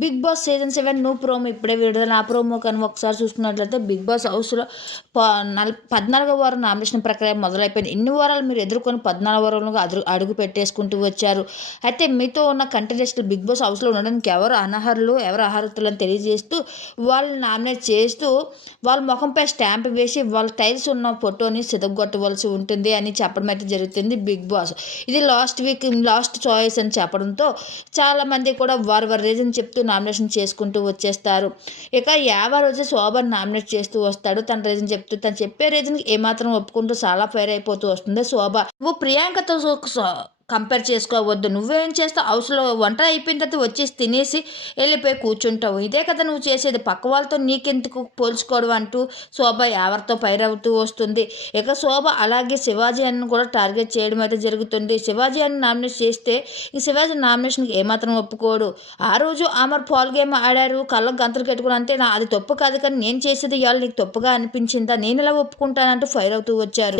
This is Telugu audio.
బిగ్ బాస్ సీజన్ సెవెన్ నూ ప్రోమో ఇప్పుడే విడుదల ఆ ప్రోమో కానీ ఒకసారి చూసుకున్నట్లయితే బిగ్ బాస్ హౌస్లో ప నల్ పద్నాలుగో వారం నామినేషన్ ప్రక్రియ మొదలైపోయింది. ఇన్ని వారాలు మీరు ఎదుర్కొని పద్నాలుగు వారంలో అదురు అడుగు పెట్టేసుకుంటూ వచ్చారు. అయితే మీతో ఉన్న కంటెస్టెంట్లు బిగ్ బాస్ హౌస్లో ఉండడానికి ఎవరు అనర్హులు ఎవరు అర్హతలు అని తెలియజేస్తూ వాళ్ళు నామినేట్ చేస్తూ వాళ్ళ ముఖంపై స్టాంప్ వేసి వాళ్ళ టైల్స్ ఉన్న ఫోటోని సిదగొట్టవలసి ఉంటుంది అని చెప్పడం అయితే జరుగుతుంది బిగ్ బాస్. ఇది లాస్ట్ వీక్ లాస్ట్ చాయిస్ అని చెప్పడంతో చాలామంది కూడా వారి వారి రీజన్ చెప్తూ నామినేషన్ చేసుకుంటూ వచ్చేస్తారు. ఇక యావ రోజు శోభన్ నామినేట్ చేస్తూ వస్తాడు. తన రీజన్ చెప్తూ తను చెప్పే రీజన్కి ఏమాత్రం ఒప్పుకుంటూ చాలా ఫైర్ అయిపోతూ వస్తుంది శోభ. నువ్వు ప్రియాంకతో కంపేర్ చేసుకోవద్దు. నువ్వేం చేస్తావు? హౌస్లో వంట అయిపోయిన తర్వాత వచ్చేసి తినేసి వెళ్ళిపోయి కూర్చుంటావు. ఇదే కదా నువ్వు చేసేది. పక్క వాళ్ళతో నీకెందుకు పోల్చుకోవడం అంటూ శోభ ఎవరితో పైరవుతూ వస్తుంది. ఇక శోభ అలాగే శివాజీ అని కూడా టార్గెట్ చేయడం అయితే జరుగుతుంది. శివాజీ అని నామినేట్ చేస్తే ఈ శివాజీ నామినేషన్కి ఏమాత్రం ఒప్పుకోడు. ఆ రోజు ఆమర్ పాల్ గేమ్ ఆడారు. కళ్ళకు గంతలు కట్టుకుని అంతే నా అది తప్పు కాదు కానీ నేను చేసేది ఇవాళ నీకు తప్పుగా అనిపించిందా? నేను ఇలా ఒప్పుకుంటానంటూ ఫైర్ అవుతూ వచ్చారు.